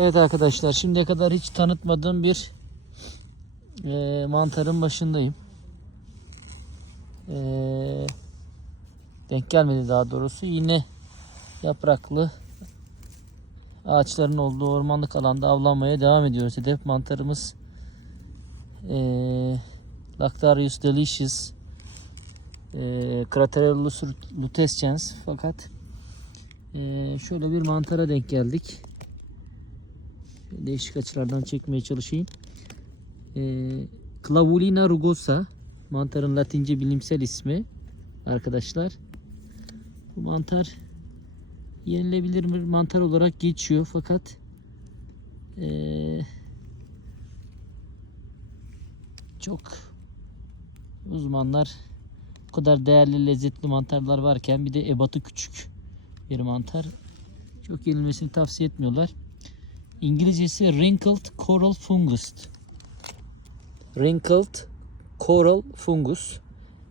Evet arkadaşlar şimdiye kadar hiç tanıtmadığım bir e, mantarın başındayım. E, denk gelmedi daha doğrusu. Yine yapraklı ağaçların olduğu ormanlık alanda avlanmaya devam ediyoruz. Hedef mantarımız e, Lactarius delicious e, Craterellus lutescens fakat e, şöyle bir mantara denk geldik. Değişik açılardan çekmeye çalışayım. E, Clavulina rugosa mantarın latince bilimsel ismi arkadaşlar. Bu mantar yenilebilir bir mantar olarak geçiyor fakat eee, çok uzmanlar bu kadar değerli lezzetli mantarlar varken bir de ebatı küçük bir mantar çok yenilmesini tavsiye etmiyorlar. İngilizcesi wrinkled coral fungus. Wrinkled coral fungus.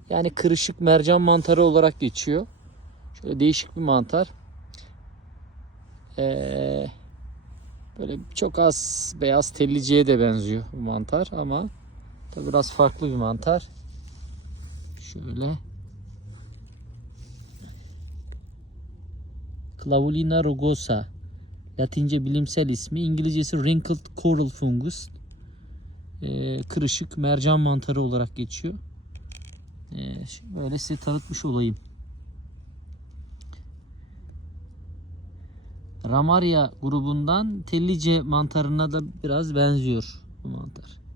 Yani kırışık mercan mantarı olarak geçiyor. Şöyle değişik bir mantar. Ee, böyle çok az beyaz telliciye de benziyor bu mantar ama tabi biraz farklı bir mantar. Şöyle. Clavulina rugosa. Latince bilimsel ismi. İngilizcesi wrinkled coral fungus. Ee, kırışık mercan mantarı olarak geçiyor. Ee, böyle size tanıtmış olayım. Ramaria grubundan tellice mantarına da biraz benziyor bu mantar.